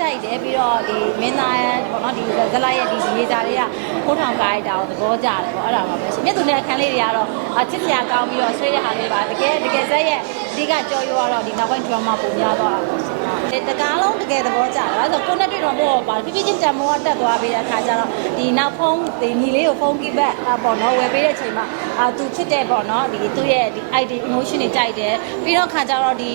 ကြိုက်တယ်ပြီးတော့ဒီမင်းသားရဲ့ပေါ့နော်ဒီဇလာရဲ့ဒီရေးသားလေးကဖိုးထောင်ကားရတာကိုသဘောကျတယ်ပေါ့အဲ့ဒါပါပဲရှင်မြတ်သူနဲ့အခန်းလေးတွေကတော့အချစ်စရာကောင်းပြီးတော့ဆွေးတဲ့ဟာလေးပါတကယ်တကယ်ဇက်ရဲ့အဓိကကြော်ရွာတော့ဒီနောက်ပိုင်း drama ပုံများသွားတာပေါ့ရှင်ဒီ တကားလုံးတကယ်သဘောကျတယ်အဲ့ဒါဆိုကိုနဲ့တွေ့တော့ပေါ့ပါဖြည်းဖြည်းချင်းတံမောကတက်သွားပြီးတဲ့အခါကျတော့ဒီနောက်ဖုန်းဒီညီလေးကိုဖုန်းကိဘက်ပေါ့နော်ဝယ်ပေးတဲ့အချိန်မှာအာသူချစ်တဲ့ပေါ့နော်ဒီသူ့ရဲ့ဒီ ID emotion တွေကြိုက်တယ်ပြီးတော့ခါကျတော့ဒီ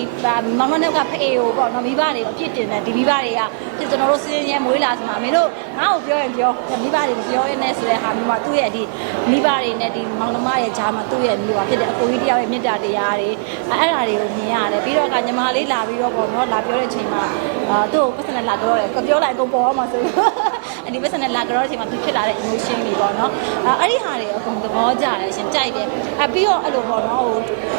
မောင်မောင်နဲ့ကဖအေကိုပေါ့နော်မိဘတွေအပြစ်တင်တယ်ဒီမိဘတွေကဒီကျွန်တော်တို့စင်းရဲမွေးလာဆိုမှမင်းတို့ငါ့ကိုပြောရင်ပြောမိဘတွေမပြောရနဲ့ဆိုတဲ့ဟာမျိုးမှာသူ့ရဲ့ဒီမိဘတွေနဲ့ဒီမောင်နှမရဲ့ဂျာမှာသူ့ရဲ့မျိုးပါဖြစ်တဲ့အကိုကြီးတယောက်ရဲ့မေတ္တာတရားတွေအဲ့အဲ့ဒါတွေကိုမြင်ရတယ်ပြီးတော့ကညီမလေးလာပြီးတော့ပေါ့နော်လာပြောတဲ့အချိန်မှာအာသူ့ကိုပတ်စံနဲ့လာပြောတယ်ကပြောလိုက်အကုန်ပေါ်အောင်မှာဆိုလို့အဲ့ဒီပတ်စံနဲ့လာပြောတဲ့အချိန်မှာသူဖြစ်လာတဲ့ emotion တွေပေါ့နော်အဲ့ဒီဟာတွေအကုန်သဘောကျတယ်ရှင်ကြိုက်တယ်အပြီးတော့အဲ့လိုပေါ့နော်ဟို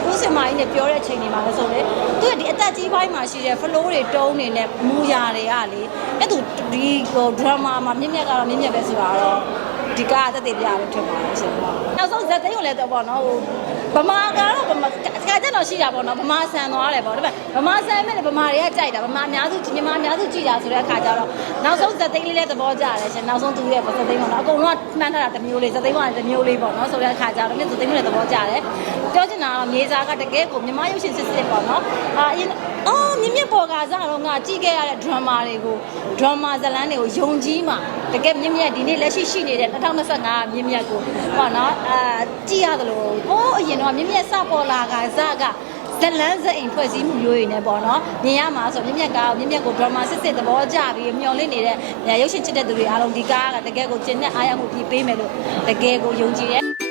ဦးစင်မကြီးနဲ့ပြောတဲ့အချိန်တွေမှာလည်းဆိုလေသူကဒီအသက်ကြီးပိုင်းမှာရှိတဲ့ flow တွေတုံးနေနဲ့မူရာတွေကလေအဲ့သူဒီဟို drama မှာမြင့်မြတ်ကတော့မြင့်မြတ်ပဲဆိုတာတော့ဒီကားအသက်တွေပြရတယ်ထင်ပါတယ်ရှင်နောက်ဆုံးဇက်သိန်းကိုလည်းတော့ပေါ့နော်ဟို ဗမာကတော့ဗမာကကြတော့ရှိတာပေါ့နော်ဗမာဆန်သွားတယ်ပေါ့ဒါပေမဲ့ဗမာဆန်မဲ့ဗမာတွေကကြိုက်တာဗမာအများစုမြန်မာအများစုကြည်တာဆိုတဲ့အခါကျတော့နောက်ဆုံးဇက်သိန်းလေးလည်းသဘောကျတယ်ရှင်နောက်ဆုံးသူရဲ့ဇက်သိန်းပေါ့နော်အကုန်လုံးကမှန်းထားတာတစ်မျိုးလေးဇက်သိန်းကလည်းတစ်မျိုးလေးပေါ့နော်ဆိုတဲ့အခါကျတော့မြင့်ဇက်သိန်းလည်းသဘောကျတယ်ပြောချင်တာကမြေစာကတကယ်ကိုမြန်မာရုပ်ရှင်စစ်စစ်ပေါ့နော်အာအရင်အော်မြင့်မြင့်ပေါ်က စားတော့ငါကြည့်ခဲ့ရတဲ့ drama တွေကို drama ဇလန်းတွေကိုယုံကြည်မှာတကယ်မြင့်မြတ်ဒီနေ့လက်ရှိရှိနေတဲ့2025မြင့်မြတ်ကိုပေါ့နော်အာကြည့်ရတယ်လို့ဟိုးအရင်တော့မြင့်မြတ်စပေါ်လာကစကဇလန်းစအိမ်ဖွဲ့စည်းမှုမျိုးတွေနဲ့ပေါ့နော်မြင်ရမှာဆိုမြင့်မြတ်ကမြင့်မြတ်ကို drama စစ်စစ်သဘောကျပြီးမျော်လင့်နေတဲ့ရုပ်ရှင်ချစ်တဲ့သူတွေအားလုံးဒီကားကတကယ်ကိုကျင့်တဲ့အားရမှုပြီးပေးမယ်လို့တကယ်ကိုယုံကြည်တယ်